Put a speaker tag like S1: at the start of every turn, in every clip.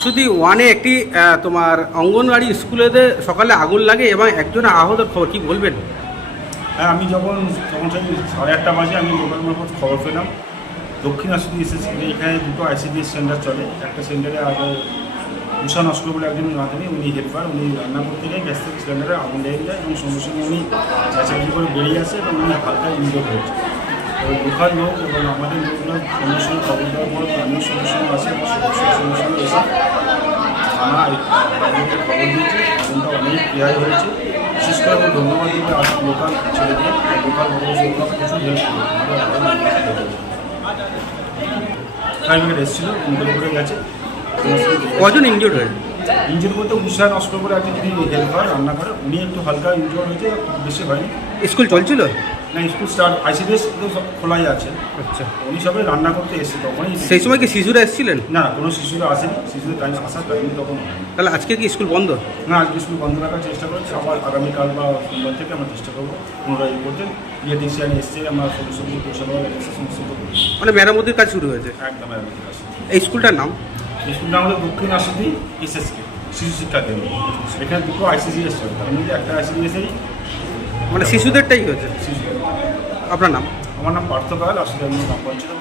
S1: যদি ওয়ানে একটি তোমার অঙ্গনওয়াড়ি স্কুলেতে সকালে আগুন লাগে এবং একজনের আহতের খবর কি বলবেন?
S2: হ্যাঁ, আমি তখন সেই 8:30 বাজে আমি লোকাল মারফত খবর পেলাম। দক্ষিণ আশুতি এসেছি, এখানে দুটো আইসিডিএস সেন্টার চলে। একটা সেন্টারে আগে উষা নস্কর বলে একজন রাঁধুনি, উনি হেল্পার, উনি রান্না করতে গিয়ে গ্যাস থেকে সিলিন্ডারে আগুন লেগে যায় এবং সঙ্গে সঙ্গে উনি চেঁচামেচি করে বেরিয়ে আসে এবং উনি হালকা ইনজোর্ড হয়েছে। ওই লোকাল লোক এবং আমাদের লোকগুলো সঙ্গে সঙ্গে খবর দেওয়ার পরে আমিও সঙ্গে সঙ্গে আসে এবং সঙ্গে সঙ্গে এসে থানা খবর দিয়েছে। আগুনটা অনেক ক্লিয়ার হয়েছে। বিশেষ করে আমি ধন্যবাদ দিতে লোকাল ছেলেদের, লোকাল মানুষগুলো প্রচুর হেল্প করে। ফায়ার ব্রিগেড এসেছিল, ইনজোর করে গেছে।
S1: কজন ইনজোর্ড হয়েছে?
S2: ইনজোর বলতে উষা নস্কর করে একজন যিনি হেল্পার রান্না করে, উনি একটু হালকা ইনজোর হয়েছে, বেশি হয়নি।
S1: স্কুল চলছিল
S2: না, স্কুল স্টার্ট আইসিডিএস সব খোলাই আছে।
S1: আচ্ছা,
S2: উনি সবাই রান্না করতে এসেছে তখনই।
S1: সেই সময় কি শিশুরা এসেছিলেন?
S2: না, কোনো শিশুরা আসেনি, শিশুদের টাইম আসার টাইম তখন।
S1: তাহলে আজকে কি স্কুল বন্ধ?
S2: না, আজকে স্কুল বন্ধ রাখার চেষ্টা করছি। আবার আগামীকাল বা সোমবার থেকে আমরা চেষ্টা করবো পুনরায় করতে। ইলেকট্রিশিয়ান এসছে, আমরা সমস্ত পরিষেবা সমস্ত করছি।
S1: মানে মেরামতির কাজ শুরু হয়েছে
S2: একদম মেরামতির কাজ।
S1: এই স্কুলটার নাম?
S2: স্কুলটা আমাদের দক্ষিণ আশুতি এসএসকে শিশু শিক্ষা কেন্দ্র। এখানে দুটো আইসিডিএস চলে, তার মধ্যে একটা আইসিডিএসেই
S1: মানে শিশুদেরটাই হয়েছে।
S2: শিশু।
S1: আপনার নাম?
S2: আমার নাম পার্থ পাল, আশুতি আমি গ্রাম পঞ্চায়েত।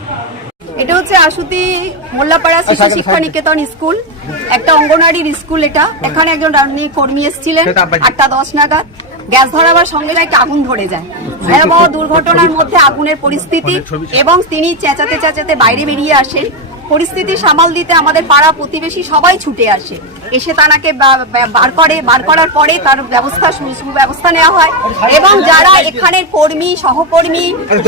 S3: এটা হচ্ছে আশুতি মোল্লাপাড়া শিশু শিক্ষা নিকেতন স্কুল, একটা অঙ্গনওয়াড়ির স্কুল এটা। এখানে একজন রান্নি কর্মী এসেছিলেন 8:10 নাগাদ। গ্যাস ধরাবার সঙ্গে একটা আগুন ধরে যায়। ভয়াবহ দুর্ঘটনার মধ্যে আগুনের পরিস্থিতি এবং তিনি চেঁচাতে চেঁচাতে বাইরে বেরিয়ে আসেন। পরিস্থিতি সামাল দিতে আমাদের পাড়া প্রতিবেশী সবাই ছুটে আসে, এসে তাকে বার করার পরে তার সুব্যবস্থা নেওয়া হয় এবং যারা এখানের কর্মী সহকর্মী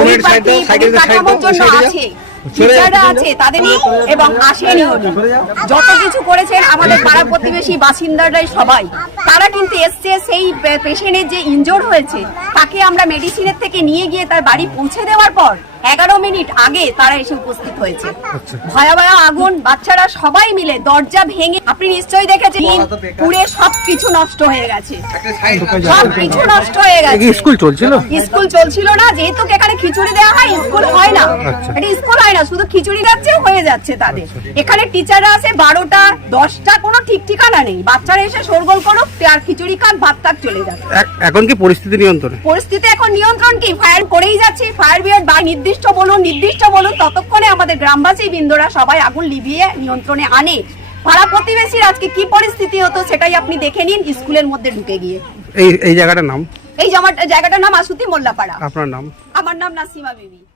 S3: কাঠামোর জন্য আছে টিচাররা আছে তাদের এবং আসেনি, যত কিছু করেছেন আমাদের পাড়া প্রতিবেশী বাসিন্দারাই সবাই। তারা কিন্তু এসছে সেই পেশেন্টের যে ইনজোর হয়েছে তাকে আমরা মেডিসিনের থেকে নিয়ে গিয়ে তার বাড়ি পৌঁছে দেওয়ার পর 11 মিনিট আগে তারা এসে উপস্থিত হয়েছে। ভয়াবহ আগুন, বাচ্চারা সবাই মিলে দরজা ভেঙে, আপনি নিশ্চয়ই দেখেছেন, পুড়ে সবকিছু নষ্ট হয়ে গেছে। সবকিছু নষ্ট হয়ে গেছে।
S1: স্কুল চলছিল? স্কুল
S3: চলছিল না, যেহেতু এখানে খিচুড়ি দেওয়া হয়, স্কুল হয় না। এটা স্কুল হয় না, শুধু খিচুড়ি যাচ্ছে হয়ে যাচ্ছে তাদের। এখানে টিচাররা আছে 12টা 10টা, কোনো ঠিক ঠিকানা নেই। বাচ্চারা এসে শোরগোল করুক আর খিচুড়ি খান, ভাত তাক চলে যাচ্ছে।
S1: এখন কি পরিস্থিতি নিয়ন্ত্রণে?
S3: পরিস্থিতি এখন নিয়ন্ত্রণ কি, ফায়ার করেই যাচ্ছে। ফায়ার ব্রিগেড বা নির্দিষ্ট বলুন, ততক্ষণে আমাদের গ্রামবাসী বৃন্দরা সবাই আগুন লিভিয়ে নিয়ন্ত্রণে আনে। পাড়া প্রতিবেশীর আজকে কি পরিস্থিতি হতো সেটাই আপনি দেখে নিন স্কুলের মধ্যে ঢুকে গিয়ে।
S1: এই জায়গাটার নাম?
S3: এই জায়গাটার নাম আশুতি মোল্লাপাড়া।
S1: আপনার নাম?
S3: আমার নাম নাসিমা বিবি।